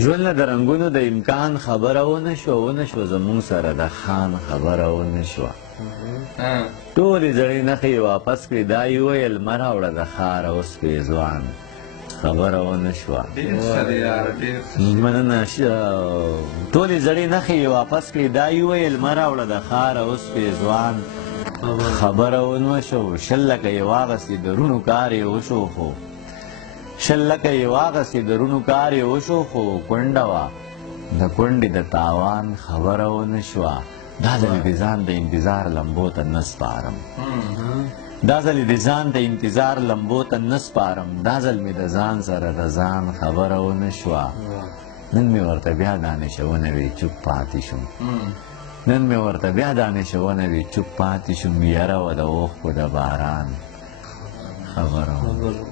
ژوند له د رنګونو د امکان خبره ونه شوه زموږ سره د خان خبره ونه شوه ټولې زړې نښې واپس کړې دا یې ویل مه راوړه د ښار اوس پېزوان خبره ونه شوه مننه ټولې زړې نښې یې واپس کړې دا یې ویل مه راوړه د ښار اوس پېزوان خبره ونه شوه شل لکه یې واغستې د رونو کار یې وشو خو شل لکه یې واغستې د رونو کار یې وشو خو کونډه وه د کونډې د تاوان خبره ونه شوه دا ځلې د ځان د انتظار لمبو ته نه سپارم دا ځلې د ځان د انتظار لمبو ته نه سپارم دا ځل مې د ځان سره د ځان خبره ونه شوه نن مې ورته بیا دا نشونه وي چوپ پاتې شوم نن مې ورته بیا دا نشونه وي چوپ پاتې شوم یره وه د اوښکو د باران خبره ونه